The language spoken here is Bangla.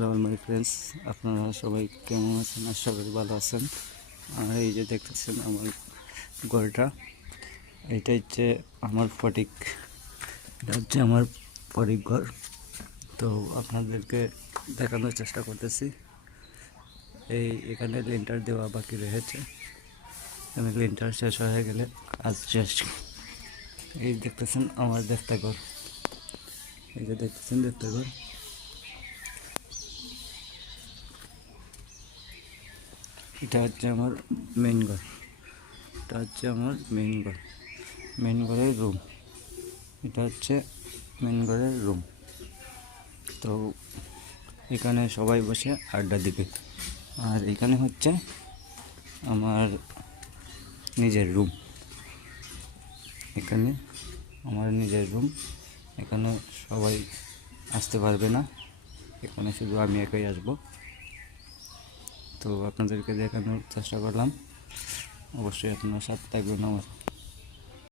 হ্যালো মাই ফ্রেন্ডস, আপনারা সবাই কেমন আছেন? আশা করি ভালো আছেন। আর এই যে দেখতেছেন আমার ঘরটা, এটা হচ্ছে আমার ফটিক, এটা হচ্ছে আমার ফটিক ঘর। তো আপনাদেরকে দেখানোর চেষ্টা করতেছি। এখানে লিন্টার দেওয়া বাকি রয়েছে, এখানে লিন্টার শেষ হয়ে গেলে কাজ শেষ। এই দেখতেছেন আমার দেখতে ঘর, এই যে দেখতেছেন দেখতে ঘর, এটা হচ্ছে আমার মেইন ঘর, এটা হচ্ছে আমার মেইন ঘর, মেইন ঘরের রুম, এটা হচ্ছে মেইন ঘরের রুম। তো এখানে সবাই বসে আড্ডা দিবে। আর এখানে হচ্ছে আমার নিজের রুম, এখানে আমার নিজের রুম, এখানে সবাই আসতে পারবে না, এখানে শুধু আমি একাই আসবো। তো আপনাদেরকে দেখানোর চেষ্টা করলাম, অবশ্যই আপনার সাথে থাকবেন আমার।